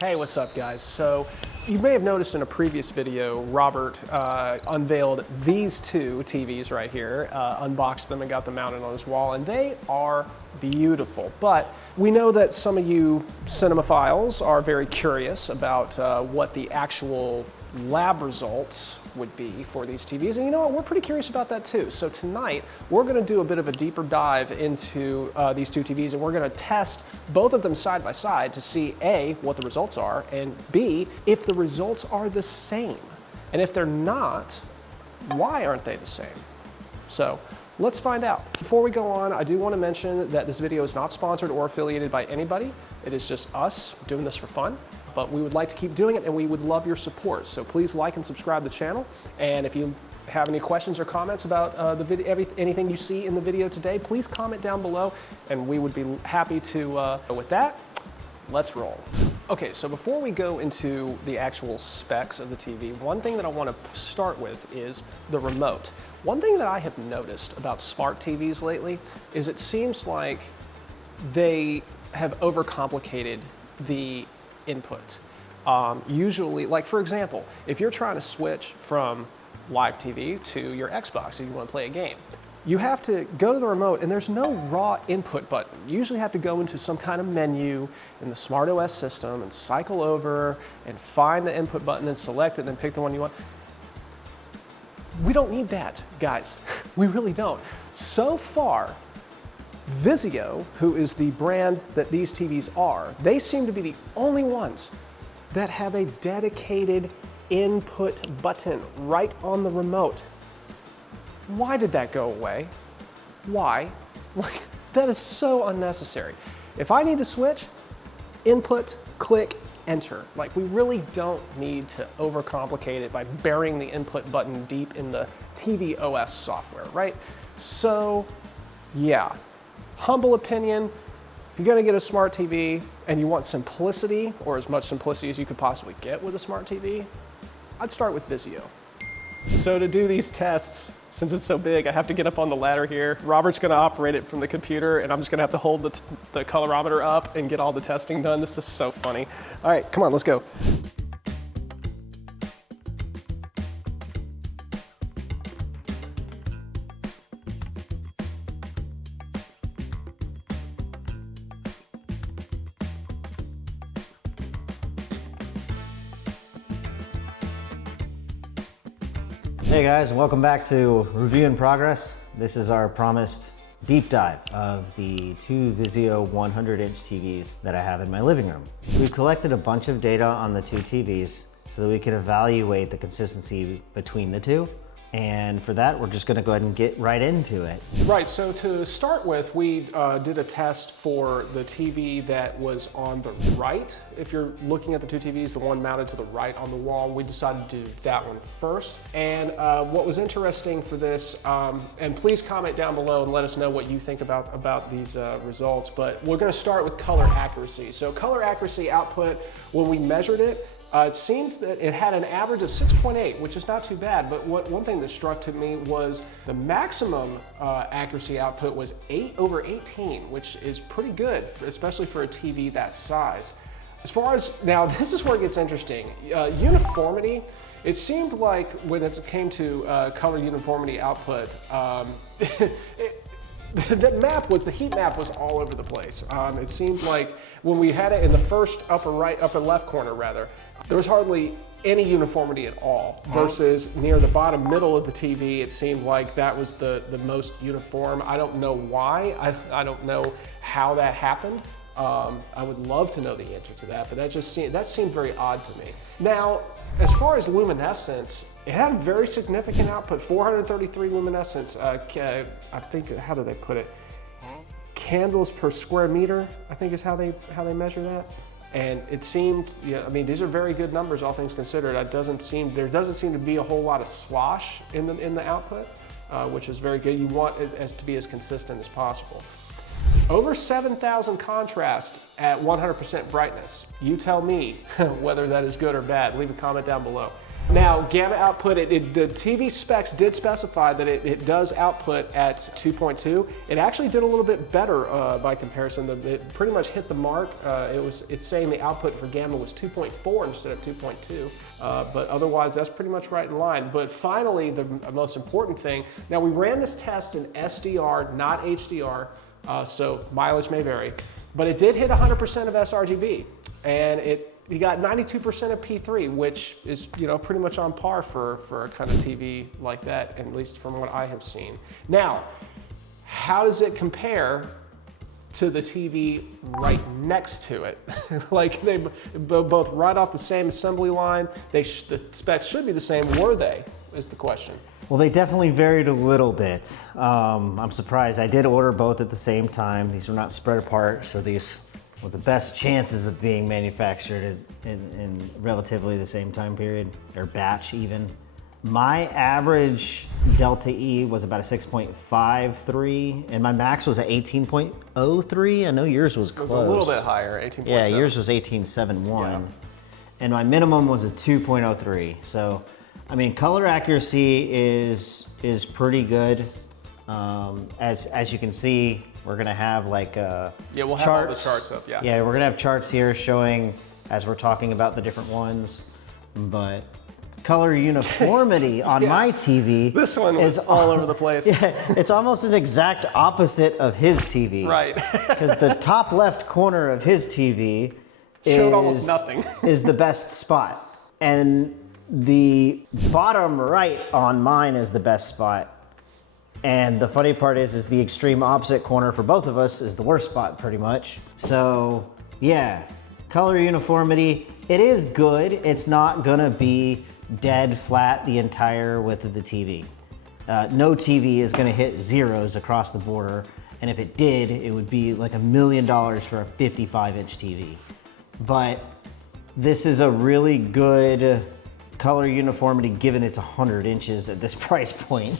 Hey, what's up guys? So you may have noticed in a previous video, Robert unveiled these two TVs right here, unboxed them and got them mounted on his wall, and they are beautiful. But we know that some of you cinemaphiles are very curious about what the actual lab results would be for these TVs, and you know what, we're pretty curious about that too. So tonight we're going to do a bit of a deeper dive into these two TVs, and we're going to test both of them side by side to see A, what the results are, and B, if the results are the same. And if they're not, why aren't they the same? So let's find out. Before we go on, I do want to mention that this video is not sponsored or affiliated by anybody. It is just us doing this for fun. But we would like to keep doing it, and we would love your support. So please like and subscribe to the channel. And if you have any questions or comments about anything you see in the video today, please comment down below, and we would be happy to. With that, let's roll. Okay, so before we go into the actual specs of the TV, one thing that I want to start with is the remote. One thing that I have noticed about smart TVs lately is it seems like they have overcomplicated the input. Usually, like for example, if you're trying to switch from live TV to your Xbox and you want to play a game, you have to go to the remote and there's no raw input button. You usually have to go into some kind of menu in the SmartOS system and cycle over and find the input button and select it and then pick the one you want. We don't need that, guys. We really don't. So far, Vizio, who is the brand that these TVs are, they seem to be the only ones that have a dedicated input button right on the remote. Why did that go away? Why? Like, that is so unnecessary. If I need to switch, input, click, enter. Like, we really don't need to overcomplicate it by burying the input button deep in the TV OS software, right? So, yeah. Humble opinion, if you're gonna get a smart TV and you want simplicity, or as much simplicity as you could possibly get with a smart TV, I'd start with Vizio. So to do these tests, since it's so big, I have to get up on the ladder here. Robert's gonna operate it from the computer, and I'm just gonna have to hold the colorimeter up and get all the testing done. This is so funny. All right, come on, let's go. Hey guys, welcome back to Review in Progress. This is our promised deep dive of the two Vizio 100-inch TVs that I have in my living room. We've collected a bunch of data on the two TVs so that we can evaluate the consistency between the two. And for that, we're just gonna go ahead and get right into it. Right, so to start with, we did a test for the TV that was on the right. If you're looking at the two TVs, the one mounted to the right on the wall, we decided to do that one first. And what was interesting for this, and please comment down below and let us know what you think about these results, but we're gonna start with color accuracy. So color accuracy output, when we measured it, it seems that it had an average of 6.8, which is not too bad, but one thing that struck to me was the maximum accuracy output was 8/18, which is pretty good, especially for a TV that size. As far as, now this is where it gets interesting. Uniformity, it seemed like when it came to color uniformity output, the heat map was all over the place. It seemed like when we had it in the first upper left corner rather, there was hardly any uniformity at all, versus near the bottom middle of the TV, it seemed like that was the most uniform. I don't know why, I don't know how that happened. I would love to know the answer to that, but that seemed very odd to me. Now, as far as luminescence, it had a very significant output, 433 luminescence. I think, how do they put it? Candles per square meter, I think is how they measure that. And it seemed, yeah, I mean, these are very good numbers, all things considered. There doesn't seem to be a whole lot of slosh in the output, which is very good. You want it to be as consistent as possible. Over 7,000 contrast at 100% brightness. You tell me whether that is good or bad. Leave a comment down below. Now, gamma output, the TV specs did specify that it does output at 2.2. It actually did a little bit better by comparison. It pretty much hit the mark. It's saying the output for gamma was 2.4 instead of 2.2. But otherwise, that's pretty much right in line. But finally, the most important thing, now we ran this test in SDR, not HDR, so mileage may vary, but it did hit 100% of sRGB, and you got 92% of P3, which is pretty much on par for a kind of TV like that, at least from what I have seen. Now, how does it compare to the TV right next to it? Like they both right off the same assembly line. The specs should be the same. Were they? Is the question. Well, they definitely varied a little bit. I'm surprised. I did order both at the same time. These were not spread apart, so these with the best chances of being manufactured in relatively the same time period, or batch even. My average delta E was about a 6.53, and my max was at 18.03. I know yours was close. It was a little bit higher, 18.7. Yeah, yours was 18.71. Yeah. And my minimum was a 2.03. So, I mean, color accuracy is pretty good. As you can see, we're gonna have like we'll have all the charts up. Yeah, we're gonna have charts here showing as we're talking about the different ones. But color uniformity on my TV, this one was all over the place. Yeah, it's almost an exact opposite of his TV. Right. Because the top left corner of his TV showed almost nothing. Is the best spot, and the bottom right on mine is the best spot. And the funny part is the extreme opposite corner for both of us is the worst spot, pretty much. So yeah, color uniformity, it is good. It's not gonna be dead flat the entire width of the TV. No TV is gonna hit zeros across the border. And if it did, it would be like $1 million for a 55-inch TV. But this is a really good color uniformity given it's 100 inches at this price point.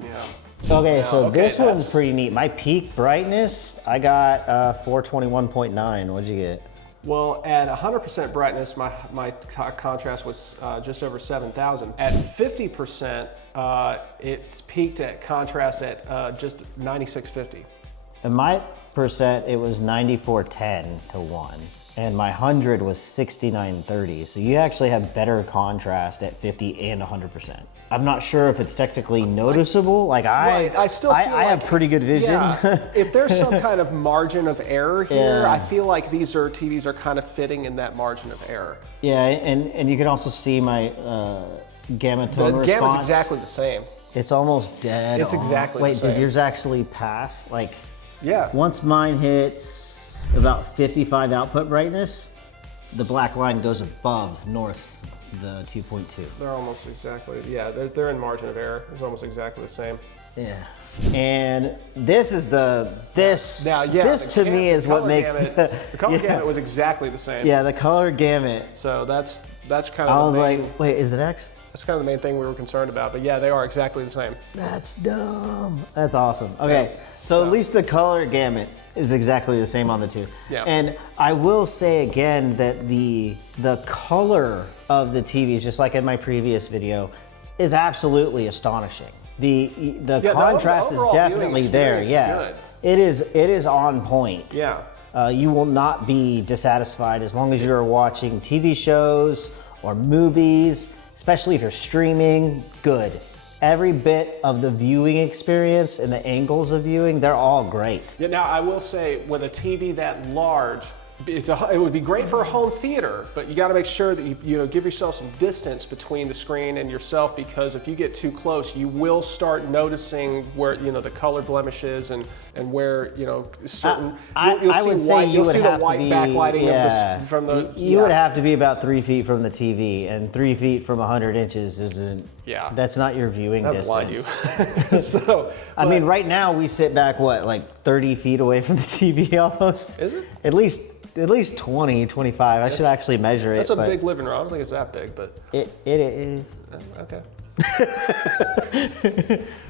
Yeah. Okay, so this one's pretty neat. My peak brightness, I got 421.9. What'd you get? Well, at 100% brightness, my contrast was just over 7,000. At 50%, it's peaked at contrast at just 9650. And my percent, it was 9410 to 1. And my 100 was 6930. So you actually have better contrast at 50 and 100%. I'm not sure if it's technically noticeable. Like I have pretty good vision. Yeah, if there's some kind of margin of error here, I feel like these TVs are kind of fitting in that margin of error. Yeah, and you can also see my gamma tone response. The gamma's exactly the same. It's almost dead. It's exactly the same. Wait, did yours actually pass? Like, yeah. Once mine hits about 55 output brightness, the black line goes above north the 2.2. They're almost exactly, they're in margin of error. It's almost exactly the same. Yeah. And this is this to me is what makes the color gamut was exactly the same. Yeah, the color gamut. So that's kind of I was like, wait, is it X? That's kind of the main thing we were concerned about. But yeah, they are exactly the same. That's dumb. That's awesome. Okay, so at least the color gamut is exactly the same on the two. Yeah. And I will say again that the color of the TVs, just like in my previous video, is absolutely astonishing. The contrast is definitely there. Yeah. It is on point. Yeah. You will not be dissatisfied as long as you're watching TV shows or movies, especially if you're streaming. Good. Every bit of the viewing experience and the angles of viewing, they're all great. Yeah, now I will say, with a TV that large, it would be great for a home theater, but you got to make sure that you give yourself some distance between the screen and yourself, because if you get too close, you will start noticing where the color blemishes and where certain. You'll see the white backlighting from the. You would have to be about 3 feet from the TV, and 3 feet from 100 inches isn't. Yeah. That's not your viewing distance. Blind you. I mean, right now we sit back like 30 feet away from the TV almost. Is it? At least 20, 25. I should actually measure it. That's a big living room. I don't think it's that big, but it is. Okay.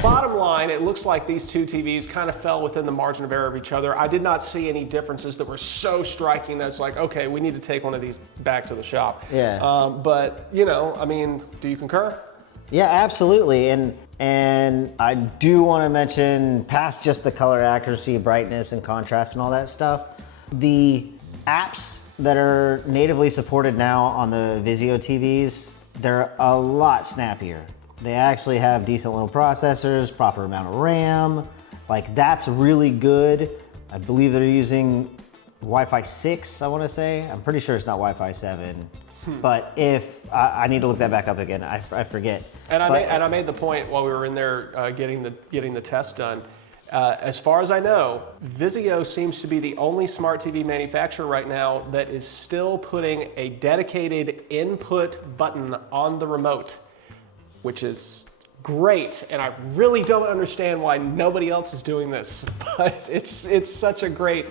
Bottom line, it looks like these two TVs kind of fell within the margin of error of each other. I did not see any differences that were so striking that's like, okay, we need to take one of these back to the shop. Yeah. But, you know, I mean, do you concur? Yeah, absolutely. And I do want to mention, past just the color accuracy, brightness, and contrast and all that stuff, the apps that are natively supported now on the Vizio TVs, they're a lot snappier. They actually have decent little processors, proper amount of RAM. Like, that's really good. I believe they're using Wi-Fi 6, I want to say. I'm pretty sure it's not Wi-Fi 7. But if, I need to look that back up again, I forget. And I made the point while we were in there getting the test done. As far as I know, Vizio seems to be the only smart TV manufacturer right now that is still putting a dedicated input button on the remote, which is great. And I really don't understand why nobody else is doing this, but it's such a great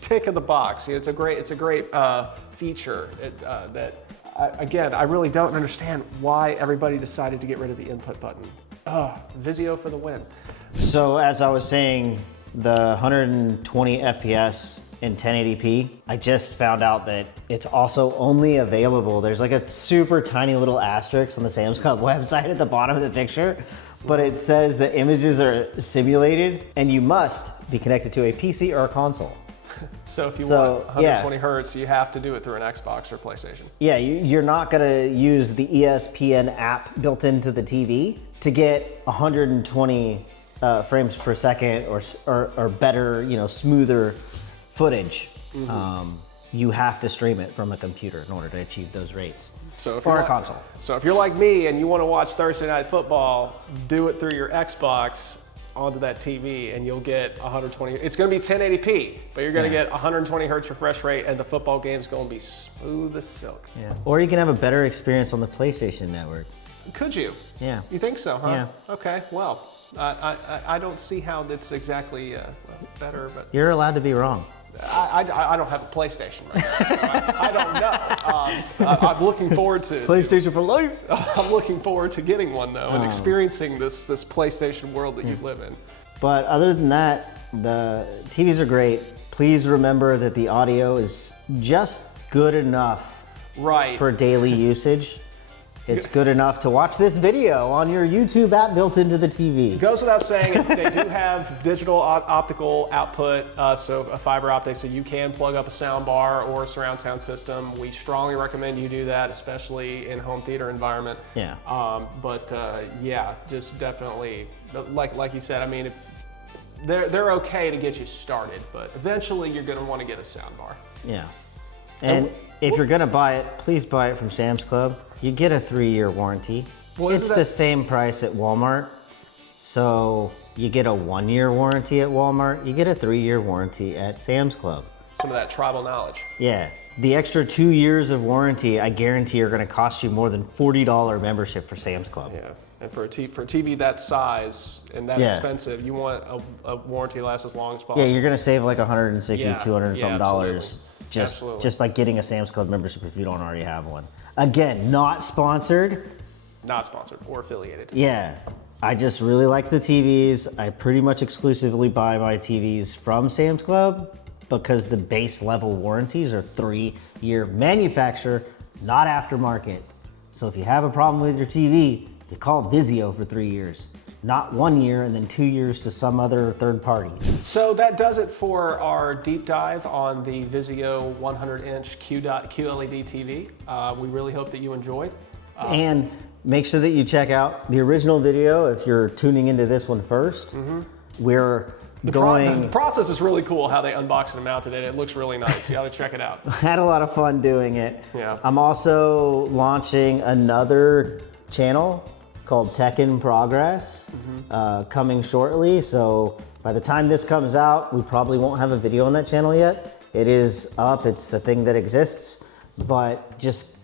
tick of the box. It's a great feature that, again, I really don't understand why everybody decided to get rid of the input button. Vizio for the win. So as I was saying, the 120 FPS in 1080p, I just found out that it's also only available. There's like a super tiny little asterisk on the Samsclub website at the bottom of the picture, but it says the images are simulated and you must be connected to a PC or a console. So if you want 120 hertz, you have to do it through an Xbox or PlayStation. Yeah, you're not gonna use the ESPN app built into the TV to get 120 frames per second or better, you know, smoother footage. You have to stream it from a computer in order to achieve those rates. So if or you're a console. So if you're like me and you want to watch Thursday Night Football, do it through your Xbox onto that TV and you'll get 120. It's going to be 1080p, but you're going to get 120 hertz refresh rate and the football game's going to be smooth as silk. Yeah. Or you can have a better experience on the PlayStation Network. Could you? Yeah. You think so, huh? Yeah. Okay, well, I don't see how that's exactly better, but... You're allowed to be wrong. I don't have a PlayStation right now, so I don't know. I'm looking forward to... PlayStation for life! I'm looking forward to getting one, though, and experiencing this PlayStation world that you live in. But other than that, the TVs are great. Please remember that the audio is just good enough for daily usage. It's good enough to watch this video on your YouTube app built into the TV. Goes without saying, they do have digital optical output, so a fiber optic, so you can plug up a sound bar or a surround sound system. We strongly recommend you do that, especially in home theater environment. Yeah. Yeah, just definitely, like you said, I mean, they're okay to get you started, but eventually you're going to want to get a sound bar. Yeah. And if you're gonna buy it, please buy it from Samsclub. You get a 3-year warranty. It's the same price at Walmart. So you get a 1-year warranty at Walmart, you get a 3-year warranty at Samsclub. Some of that tribal knowledge. Yeah. The extra 2 years of warranty, I guarantee, are gonna cost you more than $40 membership for Samsclub. Yeah. And for a TV that size and that expensive, you want a warranty to last as long as possible. Yeah, you're gonna save like $160, $200 some dollars. Absolutely. Just by getting a Sam's Club membership if you don't already have one. Again, not sponsored. Not sponsored or affiliated. Yeah, I just really like the TVs. I pretty much exclusively buy my TVs from Sam's Club because the base level warranties are 3-year manufacturer, not aftermarket. So if you have a problem with your TV, you call Vizio for 3 years. Not 1 year and then 2 years to some other third party. So that does it for our deep dive on the Vizio 100-inch QLED TV. We really hope that you enjoyed. And make sure that you check out the original video if you're tuning into this one first. We're The process is really cool how they unboxed and mounted it. It looks really nice. You ought to check it out. I had a lot of fun doing it. Yeah. I'm also launching another channel called Tech in Progress, coming shortly. So by the time this comes out, we probably won't have a video on that channel yet. It is up, it's a thing that exists, but just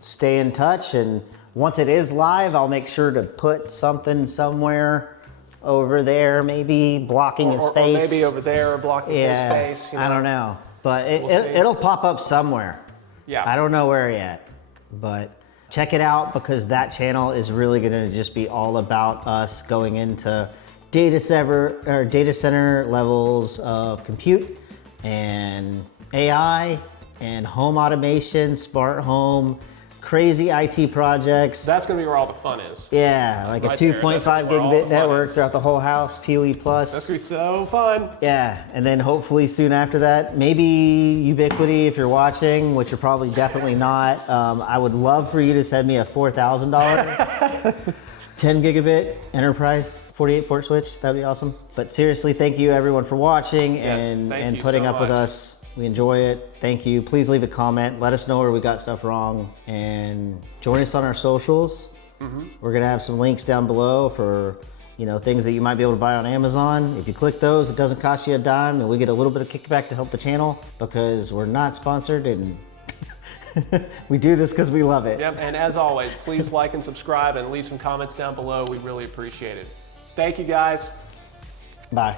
stay in touch. And once it is live, I'll make sure to put something somewhere over there, maybe blocking his face. Or maybe over there, blocking his face. You know? I don't know, but it'll pop up somewhere. Yeah. I don't know where yet, but check it out, because that channel is really gonna just be all about us going into data center levels of compute and AI and home automation, smart home, crazy IT projects. That's gonna be where all the fun is. Yeah, like right a 2.5 gigabit network throughout the whole house, PoE+. That's gonna be so fun. Yeah, and then hopefully soon after that, maybe Ubiquity if you're watching, which you're probably definitely not. I would love for you to send me a $4,000 10 gigabit enterprise 48 port switch. That'd be awesome. But seriously, thank you everyone for watching and putting up with us. We enjoy it. Thank you. Please leave a comment. Let us know where we got stuff wrong, and join us on our socials. We're gonna have some links down below for things that you might be able to buy on Amazon. If you click those, it doesn't cost you a dime, and we get a little bit of kickback to help the channel, because we're not sponsored and we do this because we love it. Yep, and as always, please like and subscribe and leave some comments down below. We really appreciate it. Thank you, guys. Bye.